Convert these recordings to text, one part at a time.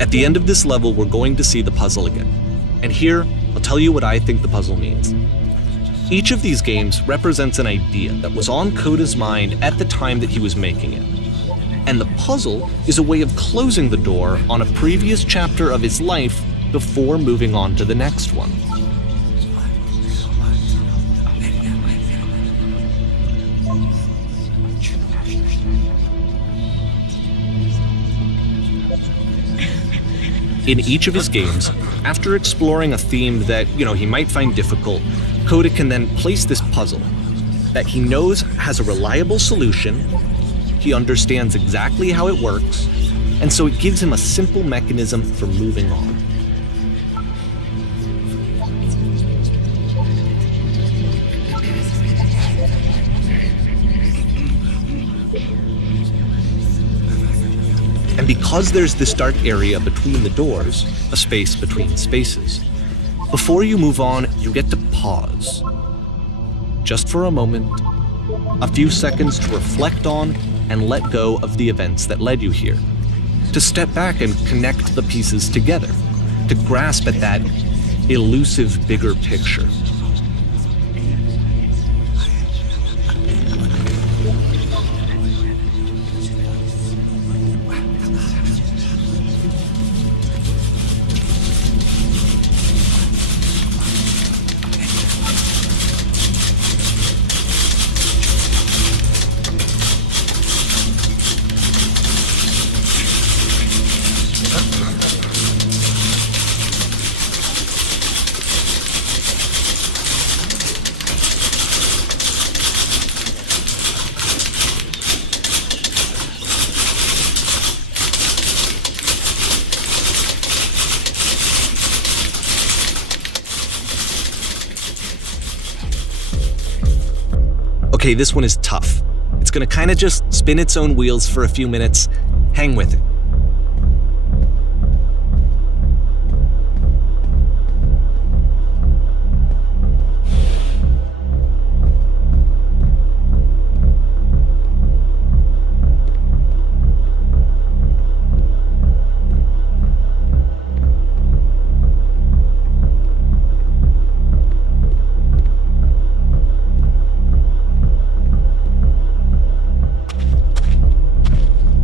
At the end of this level, we're going to see the puzzle again. And here, I'll tell you what I think the puzzle means. Each of these games represents an idea that was on Koda's mind at the time that he was making it. And the puzzle is a way of closing the door on a previous chapter of his life before moving on to the next one. In each of his games, after exploring a theme that, he might find difficult, Koda can then place this puzzle that he knows has a reliable solution, he understands exactly how it works, and so it gives him a simple mechanism for moving on. And because there's this dark area between the doors, a space between spaces, before you move on, you get to pause. Just for a moment, a few seconds to reflect on and let go of the events that led you here. To step back and connect the pieces together. To grasp at that elusive bigger picture. Okay, this one is tough. It's gonna kinda just spin its own wheels for a few minutes. Hang with it.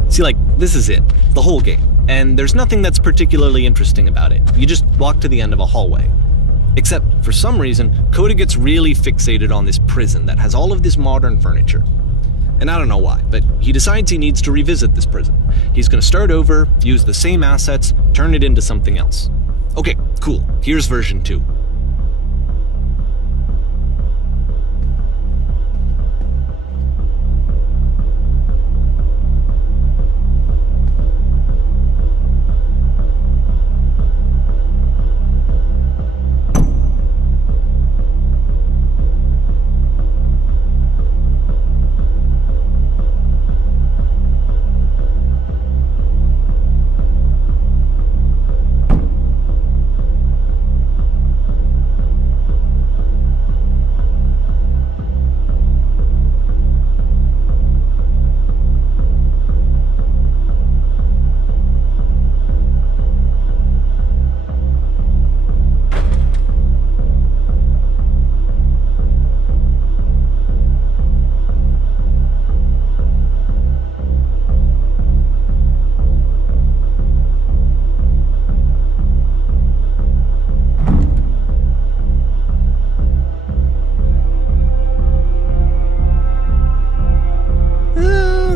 See, this is it, the whole game, and there's nothing that's particularly interesting about it. You just walk to the end of a hallway. Except, for some reason, Koda gets really fixated on this prison that has all of this modern furniture. And I don't know why, but he decides he needs to revisit this prison. He's gonna start over, use the same assets, turn it into something else. Okay, cool, here's version 2.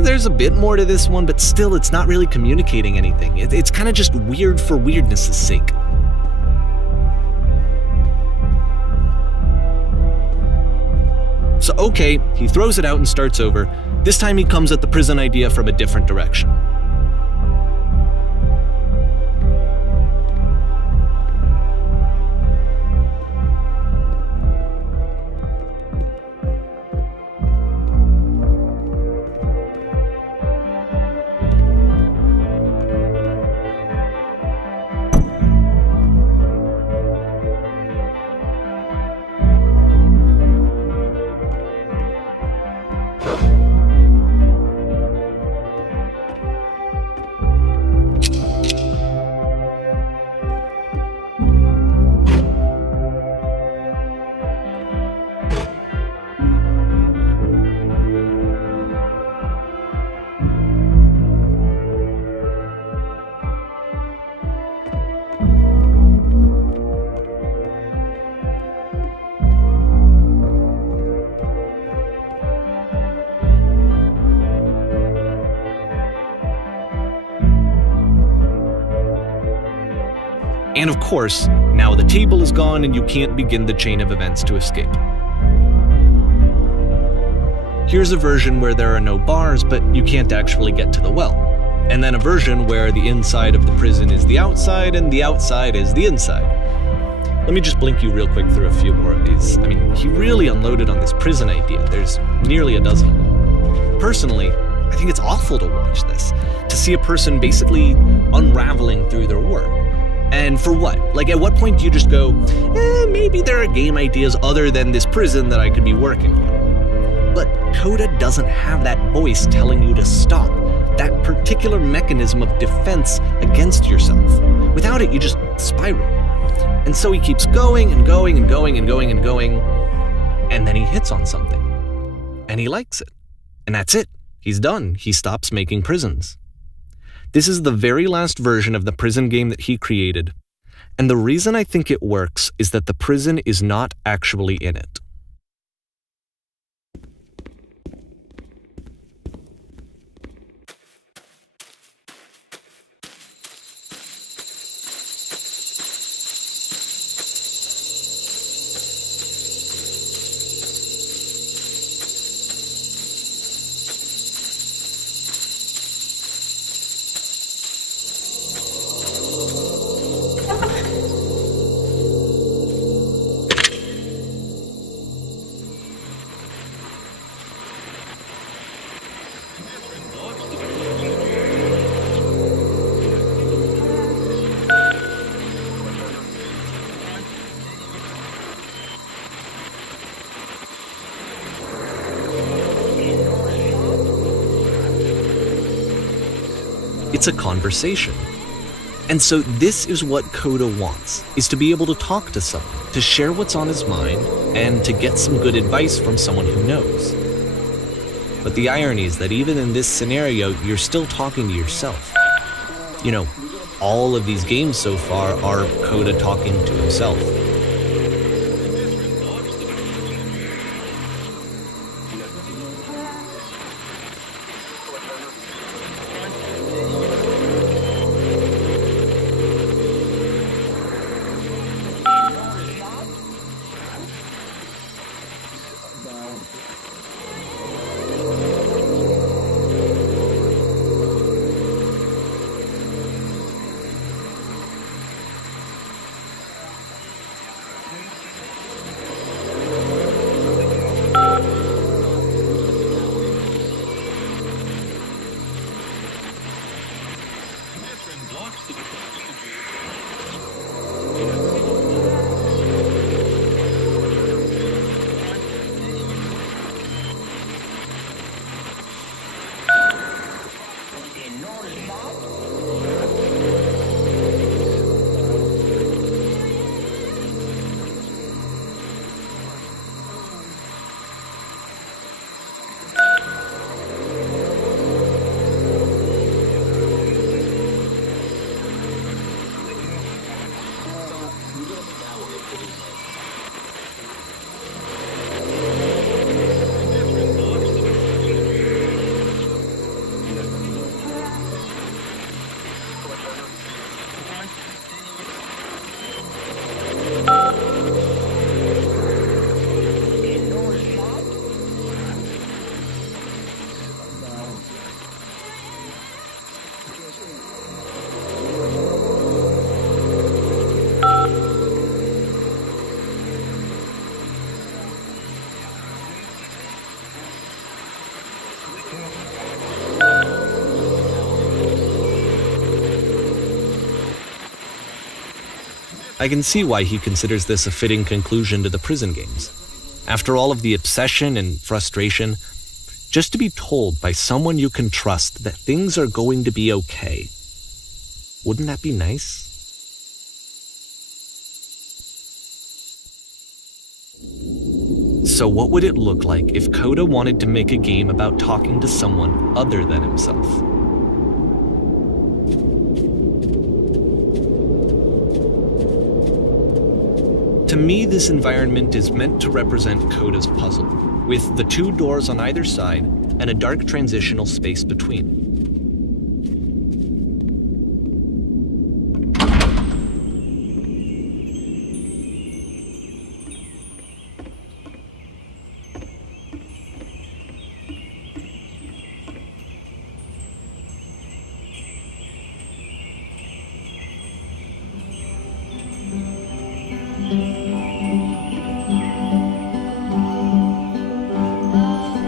There's a bit more to this one, but still it's not really communicating anything. It's kind of just weird for weirdness' sake. So okay, he throws it out and starts over. This time he comes at the prison idea from a different direction. And of course, now the table is gone and you can't begin the chain of events to escape. Here's a version where there are no bars, but you can't actually get to the well. And then a version where the inside of the prison is the outside and the outside is the inside. Let me just blink you real quick through a few more of these. I mean, he really unloaded on this prison idea. There's nearly a dozen of them. Personally, I think it's awful to watch this, to see a person basically unraveling through their work. And for what? Like, at what point do you just go, maybe there are game ideas other than this prison that I could be working on? But Coda doesn't have that voice telling you to stop, that particular mechanism of defense against yourself. Without it, you just spiral. And so he keeps going and going and going and going and going, and then he hits on something. And he likes it. And that's it. He's done. He stops making prisons. This is the very last version of the prison game that he created, and the reason I think it works is that the prison is not actually in it. It's a conversation. And so this is what Coda wants, is to be able to talk to someone, to share what's on his mind, and to get some good advice from someone who knows. But the irony is that even in this scenario, you're still talking to yourself. You know, all of these games so far are Coda talking to himself. I can see why he considers this a fitting conclusion to the prison games. After all of the obsession and frustration, just to be told by someone you can trust that things are going to be okay. Wouldn't that be nice? So what would it look like if Coda wanted to make a game about talking to someone other than himself? To me, this environment is meant to represent Coda's puzzle, with the two doors on either side and a dark transitional space between.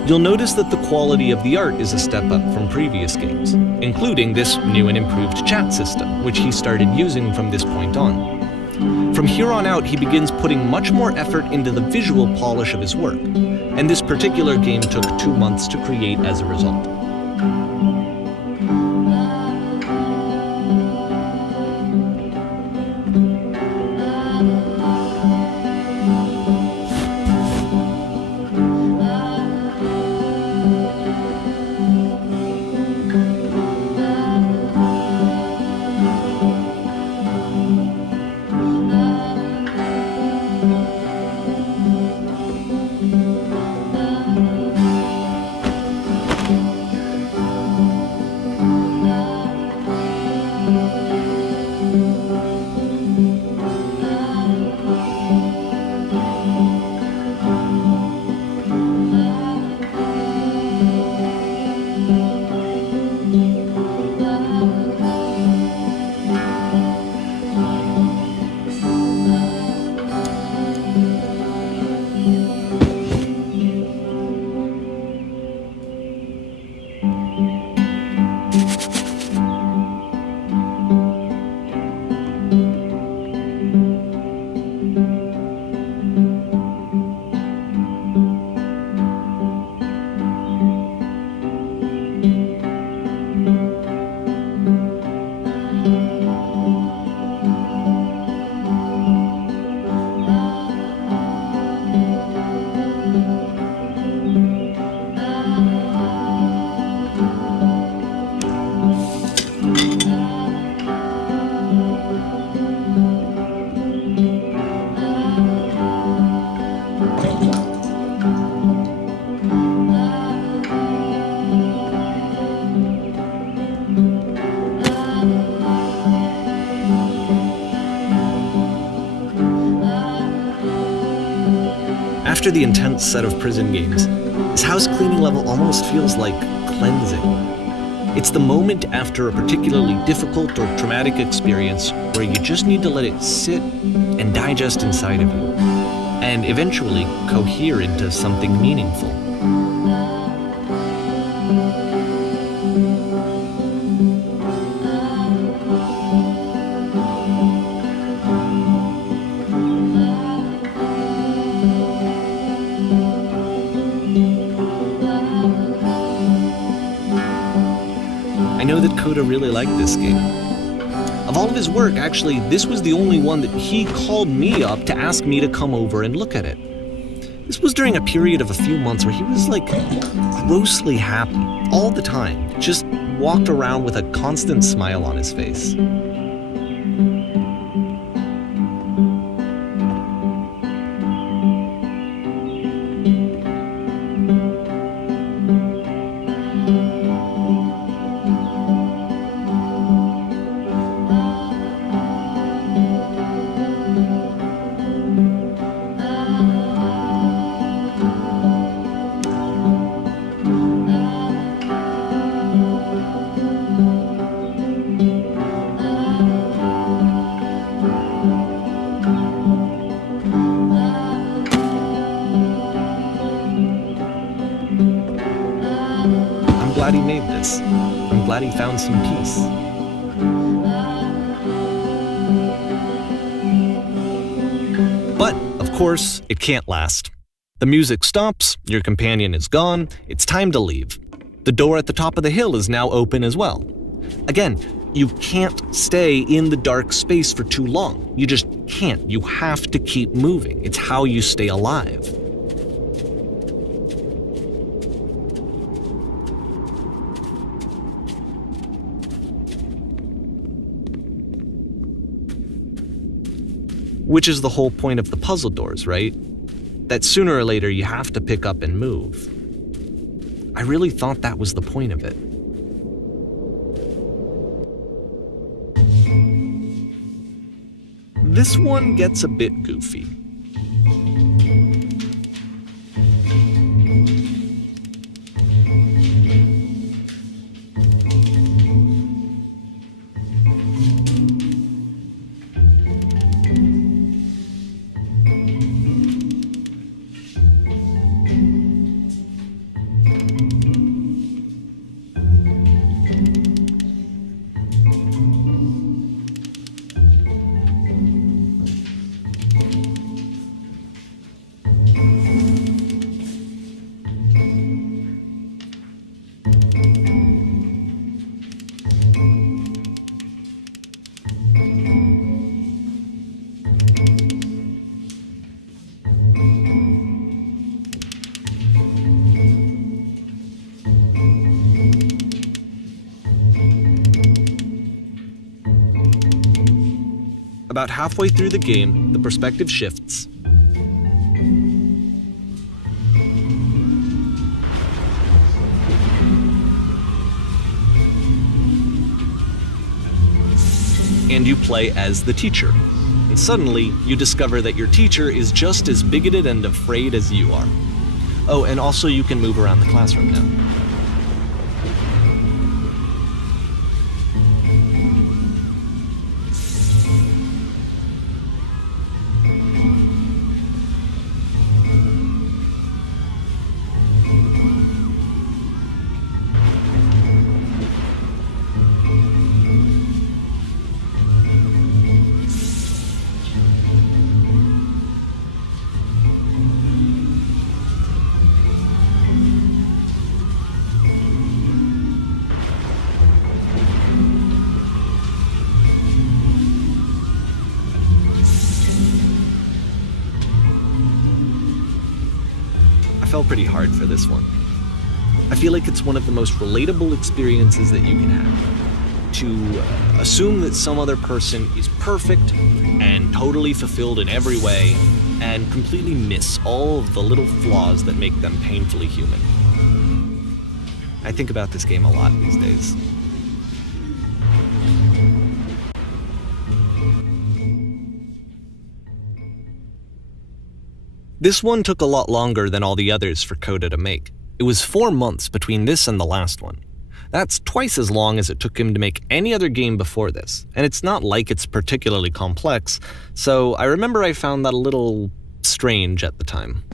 you'll notice that the quality of the art is a step up from previous games, including this new and improved chat system, which he started using from this point on. From here on out, he begins putting much more effort into the visual polish of his work, and this particular game took 2 months to create as a result. After the intense set of prison games, this house cleaning level almost feels like cleansing. It's the moment after a particularly difficult or traumatic experience where you just need to let it sit and digest inside of you, and eventually cohere into something meaningful. I know that Coda really liked this game. Of all of his work, actually, this was the only one that he called me up to ask me to come over and look at it. This was during a period of a few months where he was like grossly happy all the time, just walked around with a constant smile on his face. I'm glad he made this. I'm glad he found some peace. But, of course, it can't last. The music stops, your companion is gone, it's time to leave. The door at the top of the hill is now open as well. Again, you can't stay in the dark space for too long. You just can't. You have to keep moving. It's how you stay alive. Which is the whole point of the puzzle doors, right? That sooner or later you have to pick up and move. I really thought that was the point of it. This one gets a bit goofy. About halfway through the game, the perspective shifts, and you play as the teacher. And suddenly, you discover that your teacher is just as bigoted and afraid as you are. Oh, and also you can move around the classroom now. I fell pretty hard for this one. I feel like it's one of the most relatable experiences that you can have. To assume that some other person is perfect and totally fulfilled in every way, and completely miss all of the little flaws that make them painfully human. I think about this game a lot these days. This one took a lot longer than all the others for Coda to make. It was 4 months between this and the last one. That's twice as long as it took him to make any other game before this, and it's not like it's particularly complex, so I remember I found that a little strange at the time.